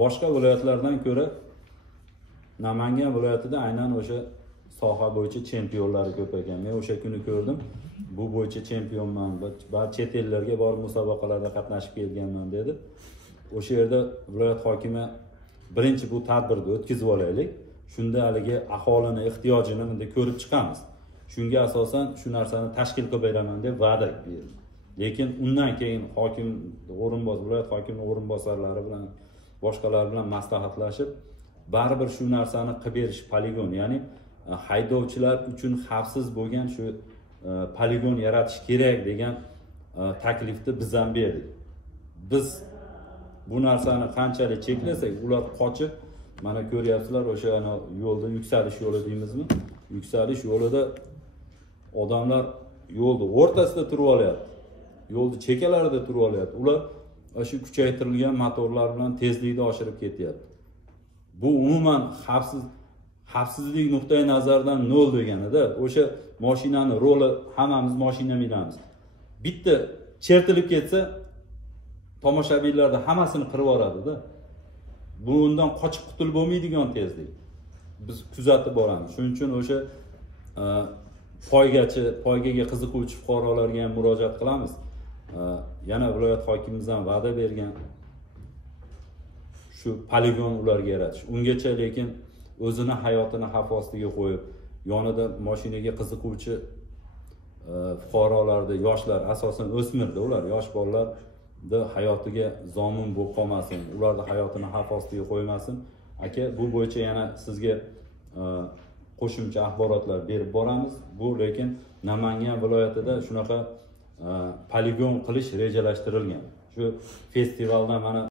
boshqa viloyatlardan ko'ra Namangan viloyatida aynan o'sha soha bo'yicha chempionlari ko'p ekan. Men o'sha kuni ko'rdim. Bu bo'yicha chempionman va chet ellarga borib musobaqalarda qatnashib kelganman dedi. O'sha yerda viloyat hokimi birinchi bu tadbirni o'tkazib olaylik. Shunda haligi aholini ehtiyojini bunda ko'rib chiqamiz. Shunga asosan shu narsani tashkil qilib beraman deb va'da berdi. Lekin undan keyin hokim viloyat hokimining o'rinbosarlari bilan boshqalar bilan maslahatlashib baribir shu narsani qilib berish poligon, ya'ni haydovchilar uchun xavfsiz bo'lgan shu poligon yaratish kerak degan taklifni biz ham berdik. Biz bu narsani qanchalik cheklasak, ular qochib, mana ko'ryapsizlar, o'sha yo'lda yuksalish yo'li deymizmi? Yuksalish yo'lida odamlar yo'lni o'rtasida turib olyapti. Yo'lni chekkalarida turib olyapti. Ular shu kuchaytirilgan motorlar bilan tezlikni oshirib ketyapti. Bu umuman xavfsizlik nuqtai nazaridan nol deganida, o'sha mashinani roli hammamiz mashina minamiz. Bitta chertilib ketsa, tomoshabinlarda hammasini qirib yuboradi-da. Bundan qochib qutulib bo'lmaydigan tezlik. Biz kuzatib boramiz. Shuning uchun o'sha poygaga qiziquvchi fuqarolarga ham murojaat qilamiz. Yana viloyat hokimimizdan va'da bergan shu poligon ularga yaratish. Ungacha lekin o'zini hayotini xavf ostiga qo'yib, yonida mashinaga qiziquvchi fuqarolarni, yoshlar, asosan o'smirda ular, yosh bolalarni hayotiga zomin bo'lib qolmasin, ularni hayotini xavf ostiga qo'ymasin. Aka, bu bo'yicha yana sizga qo'shimcha axborotlar berib boramiz. Bu lekin Namangan viloyatida shunaqa poligon qilish rejalashtirilgan. Shu festivaldan mana